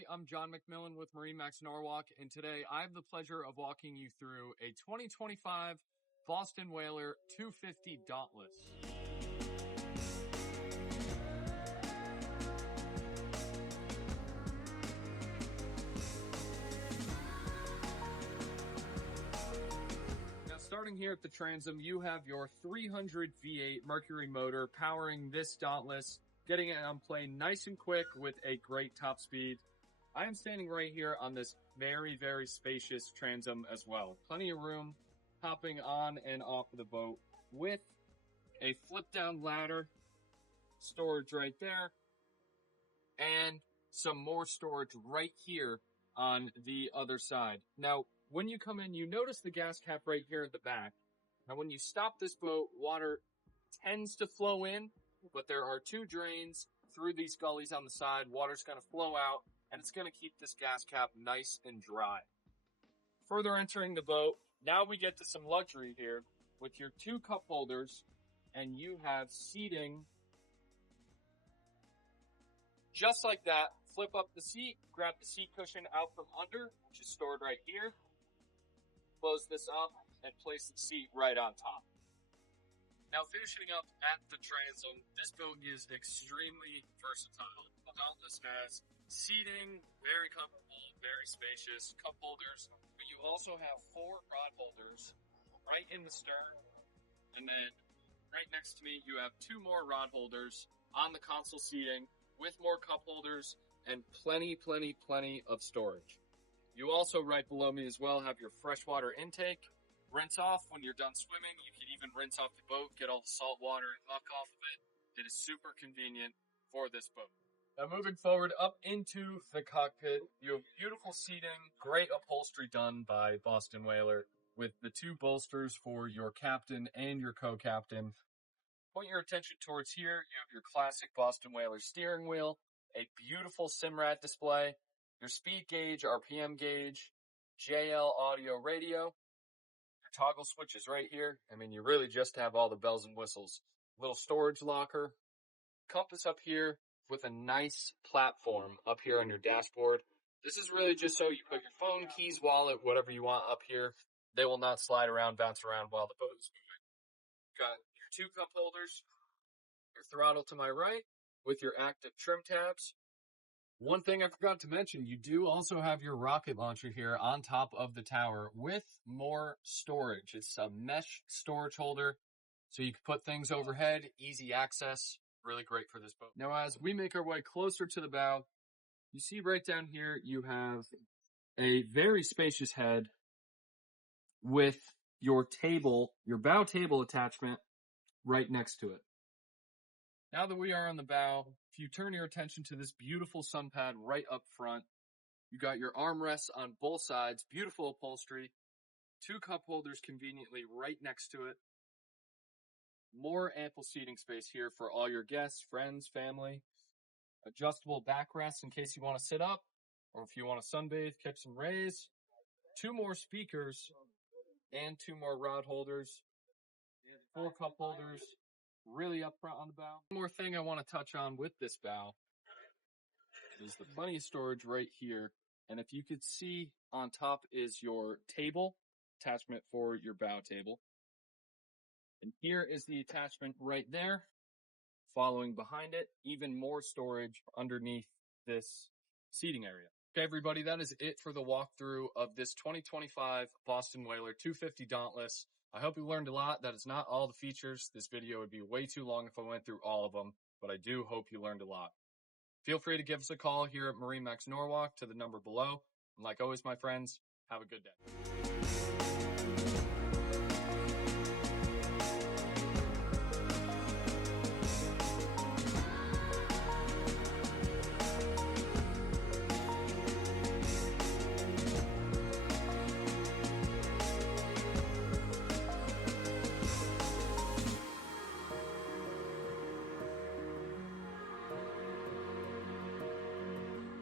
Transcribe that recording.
everybody. I'm John McMillan with MarineMax Norwalk, and today I have the pleasure of walking you through a 2025 Boston Whaler 250 Dauntless. Now, starting here at the transom, you have your 300 V8 Mercury motor powering this Dauntless, getting it on plane nice and quick with a great top speed. I am standing right here on this very, very spacious transom as well. Plenty of room hopping on and off of the boat with a flip down ladder, storage right there, and some more storage right here on the other side. Now, when you come in, you notice the gas cap right here at the back. Now, when you stop this boat, water tends to flow in, but there are two drains through these gullies on the side. Water's going to flow out, and it's going to keep this gas cap nice and dry. Further entering the boat, now we get to some luxury here with your two cup holders, and you have seating just like that. Flip up the seat, grab the seat cushion out from under, which is stored right here. Close this up and place the seat right on top. Now, finishing up at the transom, this boat is extremely versatile. The Dauntless has seating, very comfortable, very spacious, cup holders, but you also have 4 rod holders right in the stern, and then right next to me, you have 2 more rod holders on the console seating with more cup holders and plenty of storage. You also, right below me as well, have your freshwater intake. Rinse off when you're done swimming. You can even rinse off the boat, get all the salt water and muck off of it. It is super convenient for this boat. Now, moving forward up into the cockpit, you have beautiful seating, great upholstery done by Boston Whaler with the 2 bolsters for your captain and your co-captain. Point your attention towards here. You have your classic Boston Whaler steering wheel, a beautiful Simrad display, your speed gauge, RPM gauge, JL audio radio, toggle switches right here. I mean, you really just have all the bells and whistles. Little storage locker, compass up here with a nice platform up here on your dashboard. This is really just so you put your phone, keys, wallet, whatever you want up here. They will not slide around, bounce around while the boat is moving. Got your 2 cup holders, your throttle to my right with your active trim tabs. One thing I forgot to mention, you do also have your rocket launcher here on top of the tower with more storage. It's a mesh storage holder, so you can put things overhead, easy access, really great for this boat. Now, as we make our way closer to the bow, you see right down here, you have a very spacious head with your table, your bow table attachment right next to it. Now that we are on the bow, if you turn your attention to this beautiful sun pad right up front, you got your armrests on both sides, beautiful upholstery, 2 cup holders conveniently right next to it. More ample seating space here for all your guests, friends, family. Adjustable backrests in case you want to sit up, or if you want to sunbathe, catch some rays. 2 more speakers and 2 more rod holders. 4 cup holders. Really up front on the bow. One more thing I want to touch on with this bow is the plenty of storage right here. And if you could see on top is your table attachment for your bow table. And here is the attachment right there. Following behind it, even more storage underneath this seating area. Okay, everybody, that is it for the walkthrough of this 2025 Boston Whaler 250 Dauntless. I hope you learned a lot. That is not all the features. This video would be way too long if I went through all of them, but I do hope you learned a lot. Feel free to give us a call here at MarineMax Norwalk to the number below. And like always, my friends, have a good day.